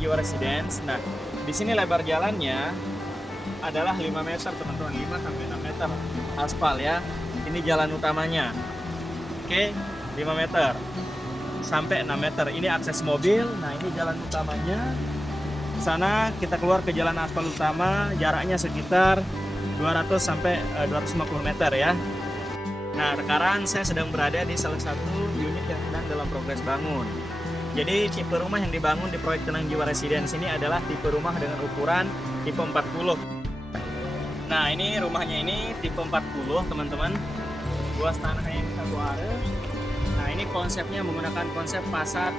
Jiwa Residence. Nah, di sini lebar jalannya adalah 5 meter teman-teman, 5 sampai 6 meter aspal ya. Ini jalan utamanya. Oke, 5 meter sampai 6 meter. Ini akses mobil. Nah, ini jalan utamanya. Di sana kita keluar ke jalan aspal utama, jaraknya sekitar 200 sampai 250 meter ya. Nah, sekarang saya sedang berada di salah satu unit yang sedang dalam progres bangun. Jadi tipe rumah yang dibangun di proyek Tenang Jiwa Residence ini adalah tipe rumah dengan ukuran tipe 40. Nah, ini rumahnya ini tipe 40 teman-teman. Luas tanahnya ini 1 are. Nah, ini konsepnya menggunakan konsep fasad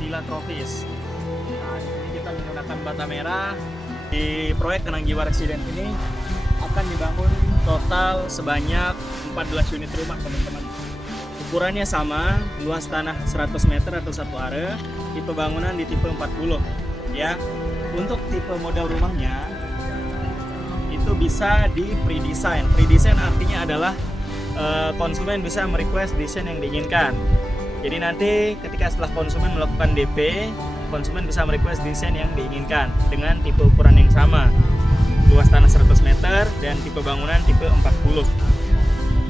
villa tropis. Nah, ini kita menggunakan bata merah. Di proyek Tenang Jiwa Residence ini akan dibangun total sebanyak 14 unit rumah teman-teman. Ukurannya sama, luas tanah 100 meter atau 1 are, tipe bangunan di tipe 40 ya. Untuk tipe model rumahnya itu bisa di pre-design. Pre-design artinya adalah konsumen bisa merequest desain yang diinginkan. Jadi nanti ketika setelah konsumen melakukan DP, konsumen bisa merequest desain yang diinginkan dengan tipe ukuran yang sama, luas tanah 100 meter dan tipe bangunan tipe 40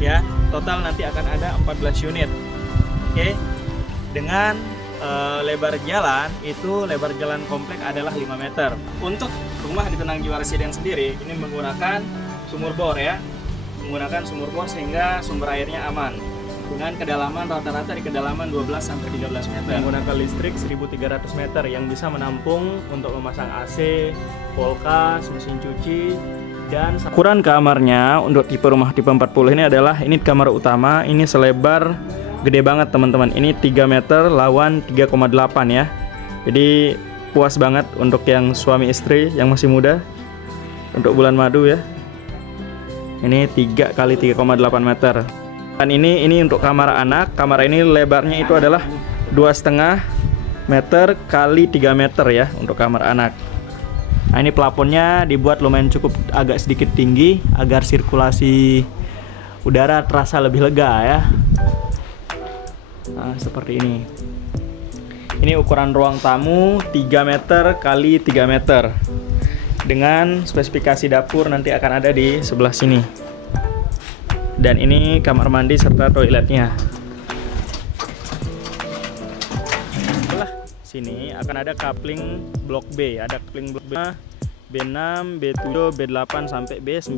ya. Total nanti akan ada 14 unit. Oke. Dengan lebar jalan itu, lebar jalan komplek adalah 5 meter. Untuk rumah di Tenang Jiwa Residence sendiri ini menggunakan sumur bor ya. Menggunakan sumur bor sehingga sumber airnya aman. Dengan kedalaman rata-rata di kedalaman 12 sampai 13 meter. Menggunakan listrik 1300 meter yang bisa menampung untuk memasang AC, kulkas, mesin cuci, dan ukuran kamarnya untuk tipe rumah tipe 40 ini adalah ini kamar utama, ini selebar gede banget teman-teman. Ini 3 meter lawan 3,8 ya. Jadi puas banget untuk yang suami istri yang masih muda untuk bulan madu ya. Ini 3 kali 3,8 meter. Dan ini untuk kamar anak. Kamar ini lebarnya itu adalah 2,5 meter kali 3 meter ya untuk kamar anak. Nah, ini plafonnya dibuat lumayan cukup agak sedikit tinggi agar sirkulasi udara terasa lebih lega ya. Nah, seperti ini. Ini ukuran ruang tamu 3 meter kali 3 meter. Dengan spesifikasi dapur nanti akan ada di sebelah sini. Dan ini kamar mandi serta toiletnya. Sebelah sini akan ada coupling blok B. Ada coupling blok B, B6, B7, B8 sampai B9.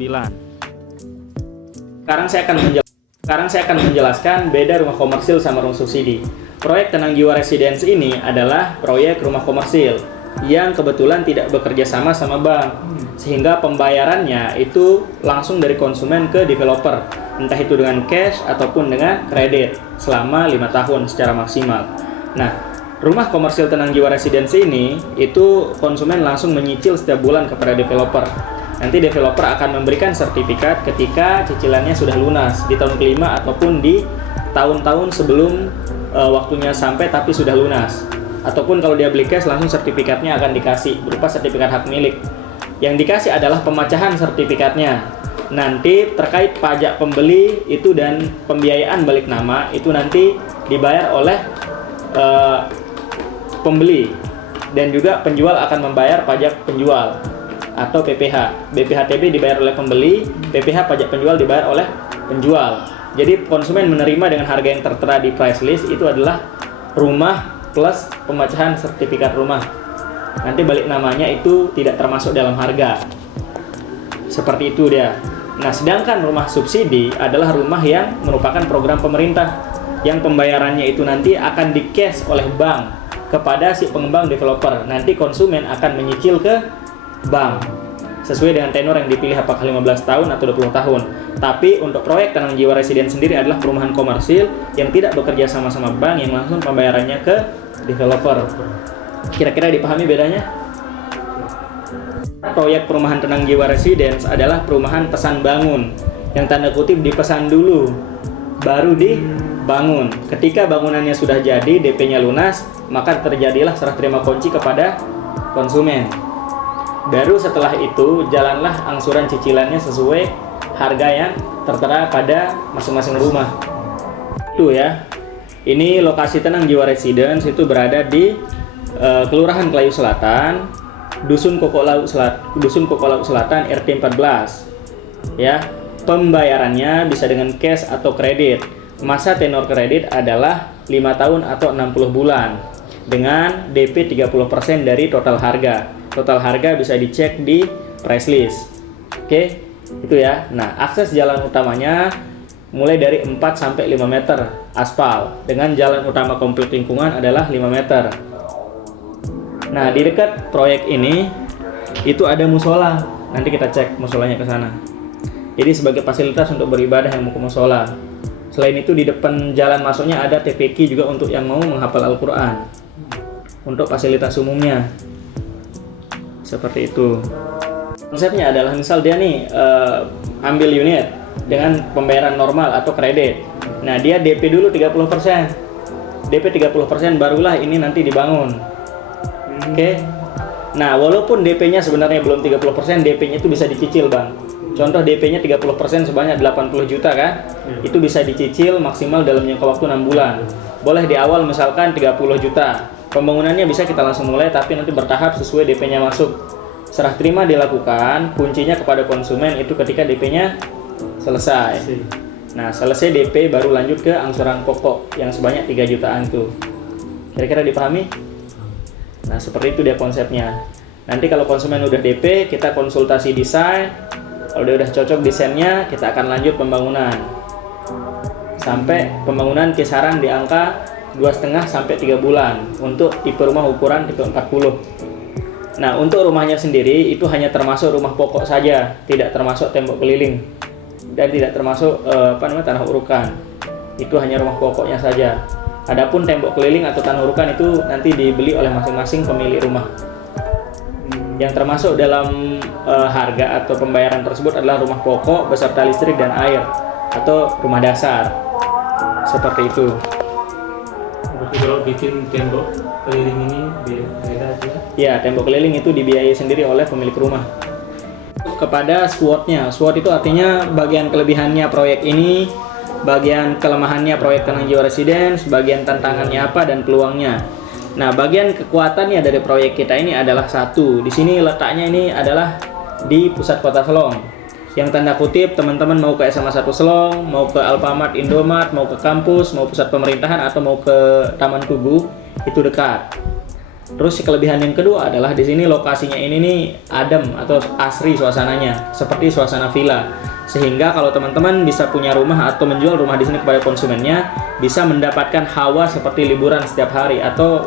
Sekarang saya akan menjelaskan beda rumah komersil sama rumah subsidi. Proyek Tenang Jiwa Residence ini adalah proyek rumah komersil yang kebetulan tidak bekerja sama bank, sehingga pembayarannya itu langsung dari konsumen ke developer, entah itu dengan cash ataupun dengan kredit selama 5 tahun secara maksimal. Nah, rumah komersil Tenang Jiwa Residence ini itu konsumen langsung menyicil setiap bulan kepada developer. Nanti developer akan memberikan sertifikat ketika cicilannya sudah lunas di tahun kelima ataupun di tahun-tahun sebelum waktunya sampai tapi sudah lunas. Ataupun kalau dia beli cash langsung sertifikatnya akan dikasih berupa sertifikat hak milik. Yang dikasih adalah pemecahan sertifikatnya. Nanti terkait pajak pembeli itu dan pembiayaan balik nama itu nanti dibayar oleh pembeli, dan juga penjual akan membayar pajak penjual atau PPH. BPHTB dibayar oleh pembeli, PPH pajak penjual dibayar oleh penjual. Jadi konsumen menerima dengan harga yang tertera di price list itu adalah rumah plus pemecahan sertifikat rumah. Nanti balik namanya itu tidak termasuk dalam harga. Seperti itu dia. Nah, sedangkan rumah subsidi adalah rumah yang merupakan program pemerintah yang pembayarannya itu nanti akan di cash oleh bank kepada si pengembang developer. Nanti konsumen akan menyicil ke bank sesuai dengan tenor yang dipilih, apakah 15 tahun atau 20 tahun. Tapi untuk proyek Tenang Jiwa Residence sendiri adalah perumahan komersil yang tidak bekerja sama bank, yang langsung pembayarannya ke developer. Kira-kira dipahami bedanya? Proyek perumahan Tenang Jiwa Residence adalah perumahan pesan bangun, yang tanda kutip dipesan dulu baru dibangun. Ketika bangunannya sudah jadi, DP-nya lunas, maka terjadilah serah terima kunci kepada konsumen. Baru setelah itu jalanlah angsuran cicilannya sesuai harga yang tertera pada masing-masing rumah. Itu ya. Ini lokasi Tenang Jiwa Residence itu berada di Kelurahan Kelayu Selatan, Dusun Kokolaut Selatan, RT 14. Ya, pembayarannya bisa dengan cash atau kredit. Masa tenor kredit adalah 5 tahun atau 60 bulan dengan DP 30% dari total harga. Total harga bisa dicek di price list. Oke, itu ya. Nah, akses jalan utamanya mulai dari 4 sampai 5 meter aspal dengan jalan utama komplit lingkungan adalah 5 meter. Nah, di dekat proyek ini itu ada musola. Nanti kita cek musolanya ke sana. Jadi sebagai fasilitas untuk beribadah yang mau ke musola. Selain itu di depan jalan masuknya ada TPQ juga untuk yang mau menghafal Al-Quran. Untuk fasilitas umumnya. Seperti itu. Konsepnya adalah misal dia nih ambil unit dengan pembayaran normal atau kredit. Nah, dia DP dulu 30%. DP 30% barulah ini nanti dibangun. Oke. Nah, walaupun DP-nya sebenarnya belum 30%, DP-nya itu bisa dicicil, Bang. Contoh DP-nya 30% sebanyak 80 juta kan? Itu bisa dicicil maksimal dalam jangka waktu 6 bulan. Boleh di awal misalkan 30 juta. Pembangunannya bisa kita langsung mulai tapi nanti bertahap sesuai DP-nya masuk. Serah terima dilakukan, kuncinya kepada konsumen itu ketika DP-nya selesai. Nah, selesai DP baru lanjut ke angsuran pokok yang sebanyak 3 jutaan tuh. Kira-kira dipahami? Nah, seperti itu dia konsepnya. Nanti kalau konsumen udah DP, kita konsultasi desain. Kalau dia udah cocok desainnya, kita akan lanjut pembangunan. Sampai pembangunan kisaran di angka 2,5 sampai 3 bulan untuk tipe rumah ukuran tipe 40. Nah, untuk rumahnya sendiri itu hanya termasuk rumah pokok saja, tidak termasuk tembok keliling dan tidak termasuk tanah urukan. Itu hanya rumah pokoknya saja. Adapun tembok keliling atau tanah urukan itu nanti dibeli oleh masing-masing pemilik rumah. Yang termasuk dalam harga atau pembayaran tersebut adalah rumah pokok beserta listrik dan air atau rumah dasar. Seperti itu. Berarti kalau bikin tembok keliling ini beda juga? Ya, tembok keliling itu dibiayai sendiri oleh pemilik rumah. Kepada SWOT-nya. SWOT itu artinya bagian kelebihannya proyek ini, bagian kelemahannya proyek Tenang Jiwa Residence, bagian tantangannya apa dan peluangnya. Nah, bagian kekuatannya dari proyek kita ini adalah satu. Di sini letaknya ini adalah di pusat kota Selong. Yang tanda kutip teman-teman mau ke SMA 1 Selong, mau ke Alfamart, Indomart, mau ke kampus, mau pusat pemerintahan atau mau ke Taman Tugu, itu dekat. Terus kelebihan yang kedua adalah di sini lokasinya ini nih adem atau asri suasananya, seperti suasana villa. Sehingga kalau teman-teman bisa punya rumah atau menjual rumah di sini kepada konsumennya, bisa mendapatkan hawa seperti liburan setiap hari atau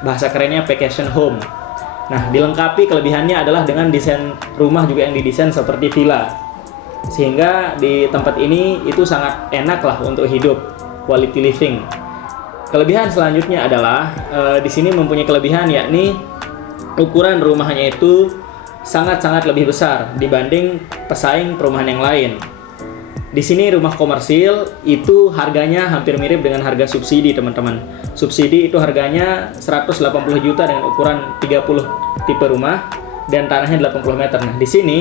bahasa kerennya vacation home. Nah, dilengkapi kelebihannya adalah dengan desain rumah juga yang didesain seperti villa. Sehingga di tempat ini itu sangat enak lah untuk hidup, quality living. Kelebihan selanjutnya adalah di sini mempunyai kelebihan yakni ukuran rumahnya itu sangat-sangat lebih besar dibanding pesaing perumahan yang lain. Di sini rumah komersil itu harganya hampir mirip dengan harga subsidi, teman-teman. Subsidi itu harganya 180 juta dengan ukuran 30 tipe rumah dan tanahnya 80 meter. Nah, di sini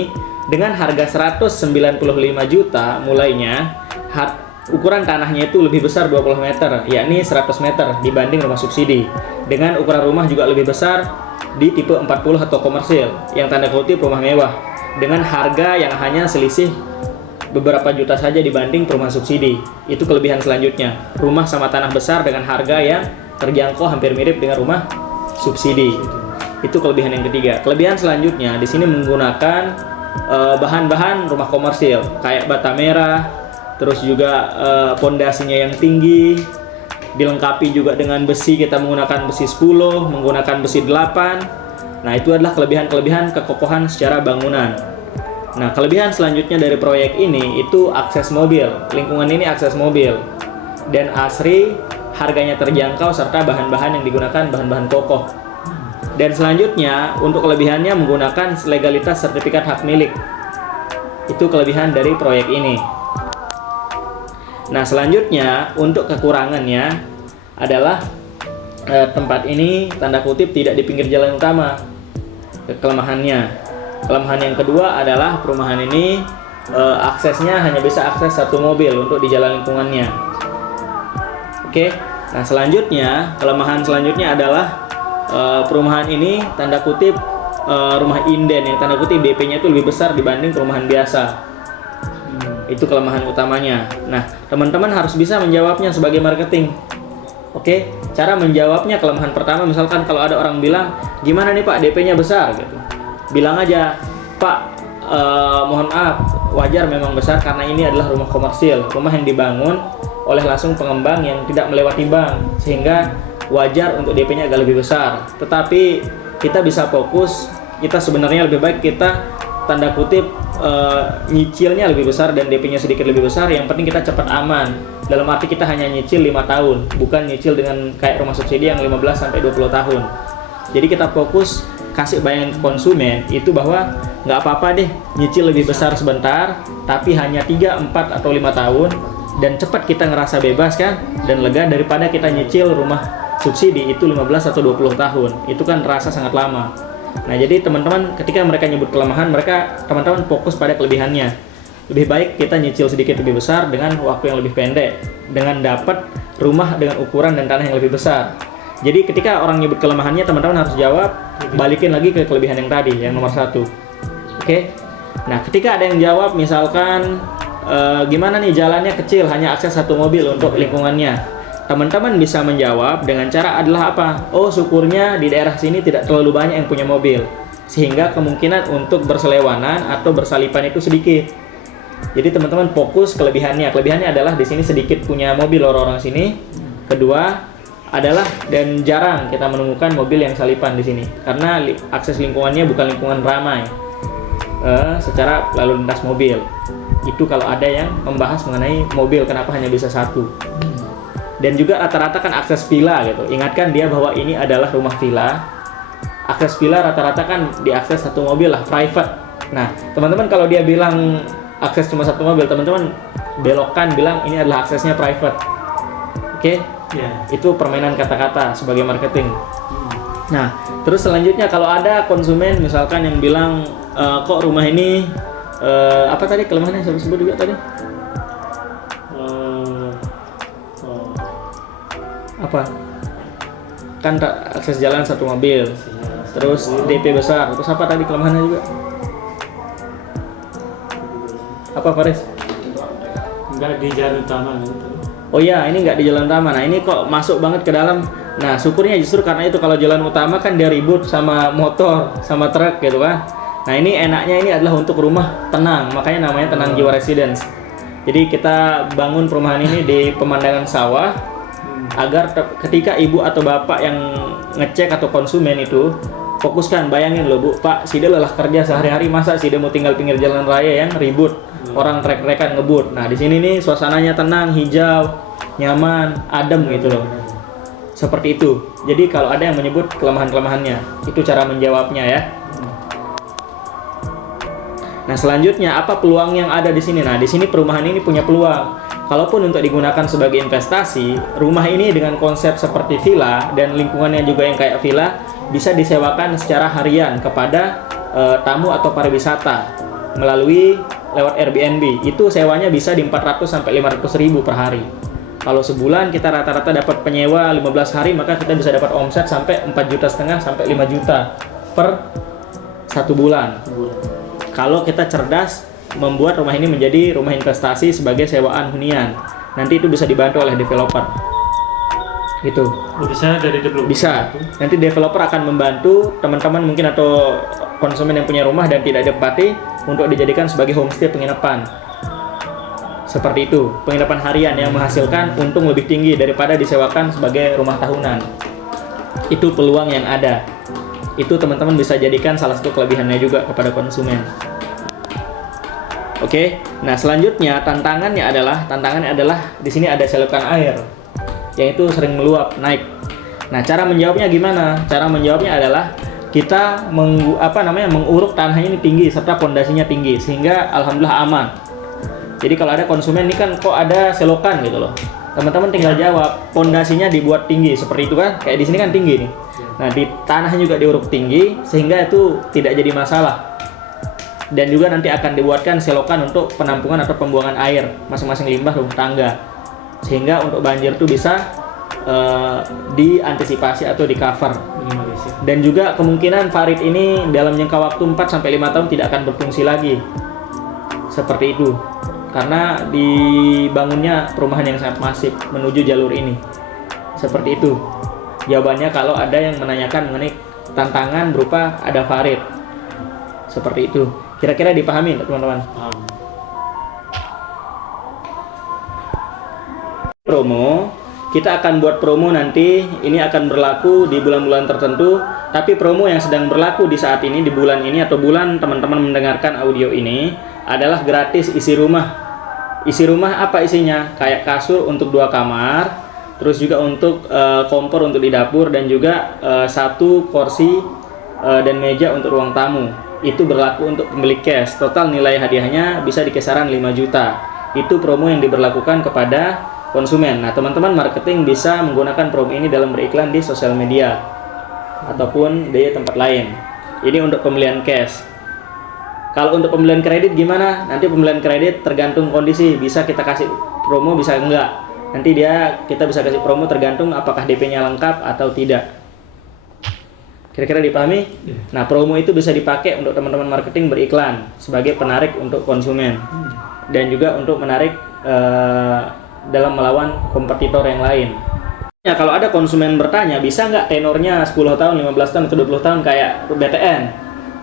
dengan harga 195 juta mulainya, ukuran tanahnya itu lebih besar 20 meter, yakni 100 meter dibanding rumah subsidi. Dengan ukuran rumah juga lebih besar di tipe 40 atau komersil, yang tanda kutip rumah mewah, dengan harga yang hanya selisih beberapa juta saja dibanding perumahan subsidi. Itu kelebihan selanjutnya. Rumah sama tanah besar dengan harga yang terjangkau hampir mirip dengan rumah subsidi. Itu kelebihan yang ketiga. Kelebihan selanjutnya di sini menggunakan bahan-bahan rumah komersil kayak bata merah, terus juga pondasinya yang tinggi, dilengkapi juga dengan besi. Kita menggunakan besi 10, menggunakan besi 8. Nah, itu adalah kelebihan-kelebihan kekokohan secara bangunan. Nah, kelebihan selanjutnya dari proyek ini itu akses mobil. Lingkungan ini akses mobil dan asri, harganya terjangkau serta bahan-bahan yang digunakan bahan-bahan kokoh. Dan selanjutnya untuk kelebihannya menggunakan legalitas sertifikat hak milik. Itu kelebihan dari proyek ini. Nah, selanjutnya untuk kekurangannya adalah tempat ini tanda kutip tidak di pinggir jalan utama. Kelemahan yang kedua adalah perumahan ini aksesnya hanya bisa akses satu mobil untuk di jalan lingkungannya. Oke. Nah, selanjutnya kelemahan selanjutnya adalah perumahan ini tanda kutip rumah inden yang tanda kutip DP-nya itu lebih besar dibanding perumahan biasa. Itu kelemahan utamanya. Nah, teman-teman harus bisa menjawabnya sebagai marketing. Oke, cara menjawabnya kelemahan pertama, misalkan kalau ada orang bilang, gimana nih Pak DP-nya besar gitu, bilang aja, Pak mohon maaf, wajar memang besar karena ini adalah rumah komersil, rumah yang dibangun oleh langsung pengembang yang tidak melewati bank, sehingga wajar untuk DP-nya agak lebih besar. Tetapi kita bisa fokus, kita sebenarnya lebih baik kita tanda kutip nyicilnya lebih besar dan DP-nya sedikit lebih besar, yang penting kita cepat aman. Dalam arti kita hanya nyicil 5 tahun, bukan nyicil dengan kayak rumah subsidi yang 15 sampai 20 tahun. Jadi kita fokus kasih bayangan ke konsumen itu bahwa nggak apa-apa deh nyicil lebih besar sebentar, tapi hanya 3, 4 atau 5 tahun dan cepat kita ngerasa bebas kan dan lega daripada kita nyicil rumah subsidi itu 15 atau 20 tahun. Itu kan terasa sangat lama. Nah, jadi teman-teman ketika mereka nyebut kelemahan, teman-teman fokus pada kelebihannya. Lebih baik kita nyicil sedikit lebih besar dengan waktu yang lebih pendek, dengan dapat rumah dengan ukuran dan tanah yang lebih besar. Jadi ketika orang nyebut kelemahannya, teman-teman harus jawab, balikin lagi ke kelebihan yang tadi, yang nomor 1. Oke? Nah, ketika ada yang jawab misalkan gimana nih jalannya kecil, hanya akses 1 mobil untuk lingkungannya, teman-teman bisa menjawab dengan cara adalah apa? Oh, syukurnya di daerah sini tidak terlalu banyak yang punya mobil, sehingga kemungkinan untuk berselewanan atau bersalipan itu sedikit. Jadi teman-teman fokus kelebihannya. Kelebihannya adalah di sini sedikit punya mobil orang-orang sini. Kedua adalah dan jarang kita menemukan mobil yang salipan di sini karena akses lingkungannya bukan lingkungan ramai secara lalu lintas mobil. Itu kalau ada yang membahas mengenai mobil kenapa hanya bisa 1. Dan juga rata-rata kan akses villa gitu. Ingatkan dia bahwa ini adalah rumah villa. Akses villa rata-rata kan diakses 1 mobil lah, private. Nah, teman-teman kalau dia bilang akses cuma 1 mobil, teman-teman belokkan bilang ini adalah aksesnya private. Oke? Itu permainan kata-kata sebagai marketing. Nah, terus selanjutnya kalau ada konsumen misalkan yang bilang kok rumah ini apa tadi kelemahannya saya sebut juga tadi? Apa? Kan akses jalan 1 mobil. Terus DP besar. Terus apa tadi kelemahannya juga? Apa Faris? Enggak di jalan utama gitu. Oh iya, ini nggak di jalan utama. Nah, ini kok masuk banget ke dalam. Nah, syukurnya justru karena itu kalau jalan utama kan dia ribut sama motor, sama truk gitu kan. Nah, ini enaknya ini adalah untuk rumah tenang. Makanya namanya Tenang Jiwa Residence. Jadi kita bangun perumahan ini di pemandangan sawah agar ketika ibu atau bapak yang ngecek atau konsumen itu fokuskan, bayangin loh Bu, Pak, Sida lelah kerja sehari-hari, masa Sida mau tinggal pinggir jalan raya yang ribut, orang trek-trekan ngebut. Nah, di sini nih suasananya tenang, hijau, nyaman, adem gitu loh. Seperti itu. Jadi kalau ada yang menyebut kelemahan-kelemahannya, itu cara menjawabnya ya. Nah, selanjutnya apa peluang yang ada di sini? Nah, di sini perumahan ini punya peluang. Kalaupun untuk digunakan sebagai investasi, rumah ini dengan konsep seperti villa dan lingkungannya juga yang kayak villa bisa disewakan secara harian kepada tamu atau pariwisata melalui lewat Airbnb. Itu sewanya bisa di 400 sampai 500 ribu per hari. Kalau sebulan kita rata-rata dapat penyewa 15 hari, maka kita bisa dapat omset sampai 4,5 juta sampai 5 juta per 1 bulan. Kalau kita cerdas membuat rumah ini menjadi rumah investasi sebagai sewaan hunian, nanti itu bisa dibantu oleh developer. Gitu. Bisa dari developer. Bisa. Nanti developer akan membantu teman-teman mungkin atau konsumen yang punya rumah dan tidak ditempati untuk dijadikan sebagai homestay penginapan. Seperti itu, penginapan harian yang menghasilkan untung lebih tinggi daripada disewakan sebagai rumah tahunan. Itu peluang yang ada. Itu teman-teman bisa jadikan salah satu kelebihannya juga kepada konsumen. Oke, nah selanjutnya tantangannya adalah di sini ada selokan air yang itu sering meluap naik. Nah, cara menjawabnya gimana? Cara menjawabnya adalah kita menguruk tanahnya ini tinggi serta pondasinya tinggi sehingga alhamdulillah aman. Jadi kalau ada konsumen ini kan kok ada selokan gitu loh. Teman-teman tinggal jawab, pondasinya dibuat tinggi seperti itu kan? Kayak di sini kan tinggi nih. Nah, di tanahnya juga diuruk tinggi sehingga itu tidak jadi masalah. Dan juga nanti akan dibuatkan selokan untuk penampungan atau pembuangan air masing-masing limbah rumah tangga, sehingga untuk banjir itu bisa diantisipasi atau di cover. Dan juga kemungkinan Farid ini dalam jangka waktu 4-5 tahun tidak akan berfungsi lagi. Seperti itu. Karena dibangunnya perumahan yang sangat masif menuju jalur ini. Seperti itu. Jawabannya kalau ada yang menanyakan mengenai tantangan berupa ada Farid. Seperti itu. Kira-kira dipahami teman-teman? Promo, kita akan buat promo nanti. Ini akan berlaku di bulan-bulan tertentu. Tapi promo yang sedang berlaku di saat ini, di bulan ini atau bulan teman-teman mendengarkan audio ini adalah gratis isi rumah. Isi rumah apa isinya? Kayak kasur untuk 2 kamar, terus juga untuk kompor untuk di dapur, dan juga 1 kursi dan meja untuk ruang tamu. Itu berlaku untuk pembeli cash. Total nilai hadiahnya bisa di kisaran 5 juta. Itu promo yang diberlakukan kepada konsumen. Nah, teman-teman marketing bisa menggunakan promo ini dalam beriklan di sosial media ataupun di tempat lain. Ini untuk pembelian cash. Kalau untuk pembelian kredit gimana? Nanti pembelian kredit tergantung kondisi. Bisa kita kasih promo, bisa enggak. Nanti kita bisa kasih promo tergantung apakah DP-nya lengkap atau tidak. Kira-kira dipahami? Nah, promo itu bisa dipakai untuk teman-teman marketing beriklan sebagai penarik untuk konsumen. Dan juga untuk menarik dalam melawan kompetitor yang lain. Ya, kalau ada konsumen bertanya, bisa nggak tenornya 10 tahun, 15 tahun, atau 20 tahun kayak BTN?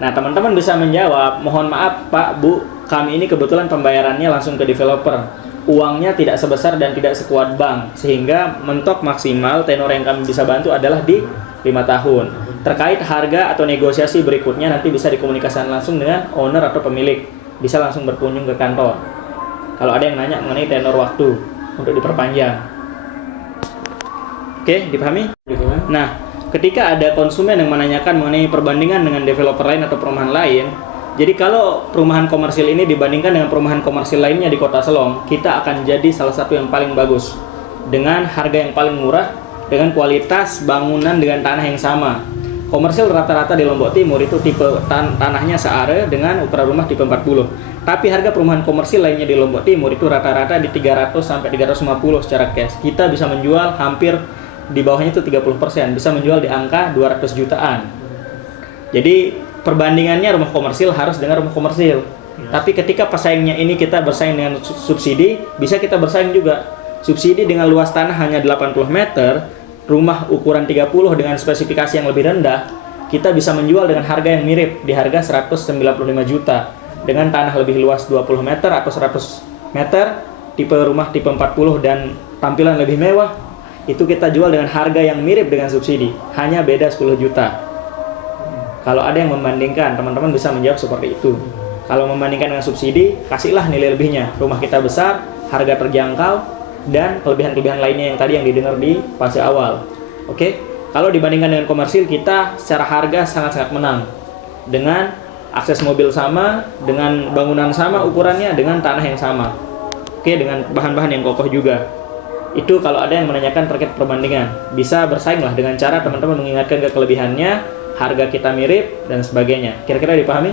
Nah, teman-teman bisa menjawab, mohon maaf Pak, Bu, kami ini kebetulan pembayarannya langsung ke developer. Uangnya tidak sebesar dan tidak sekuat bank, sehingga mentok maksimal tenor yang kami bisa bantu adalah di 5 tahun. Terkait harga atau negosiasi berikutnya nanti bisa dikomunikasikan langsung dengan owner atau pemilik. Bisa langsung berkunjung ke kantor. Kalau ada yang nanya mengenai tenor waktu untuk diperpanjang. Oke, dipahami? Nah, ketika ada konsumen yang menanyakan mengenai perbandingan dengan developer lain atau perumahan lain, jadi kalau perumahan komersil ini dibandingkan dengan perumahan komersil lainnya di Kota Selong, kita akan jadi salah satu yang paling bagus dengan harga yang paling murah, dengan kualitas bangunan dengan tanah yang sama. Komersil rata-rata di Lombok Timur itu tipe tanahnya seare dengan ukuran rumah tipe 40. Tapi harga perumahan komersil lainnya di Lombok Timur itu rata-rata di 300 sampai 350 secara cash. Kita bisa menjual hampir di bawahnya itu 30%, bisa menjual di angka 200 jutaan. Jadi perbandingannya rumah komersil harus dengan rumah komersil. Tapi ketika pesaingnya ini kita bersaing dengan subsidi, bisa kita bersaing juga. Subsidi dengan luas tanah hanya 80 meter, rumah ukuran 30 dengan spesifikasi yang lebih rendah, kita bisa menjual dengan harga yang mirip di harga 195 juta. Dengan tanah lebih luas 20 meter atau 100 meter, tipe rumah tipe 40 dan tampilan lebih mewah, itu kita jual dengan harga yang mirip dengan subsidi, hanya beda 10 juta. Kalau ada yang membandingkan, teman-teman bisa menjawab seperti itu. Kalau membandingkan dengan subsidi, kasihlah nilai lebihnya. Rumah kita besar, harga terjangkau, dan kelebihan-kelebihan lainnya yang tadi yang didengar di fase awal. Oke? Kalau dibandingkan dengan komersil, kita secara harga sangat-sangat menang. Dengan akses mobil sama, dengan bangunan sama ukurannya, dengan tanah yang sama. Oke, dengan bahan-bahan yang kokoh juga. Itu kalau ada yang menanyakan terkait perbandingan. Bisa bersaing lah dengan cara teman-teman mengingatkan ke kelebihannya, harga kita mirip, dan sebagainya. Kira-kira dipahami?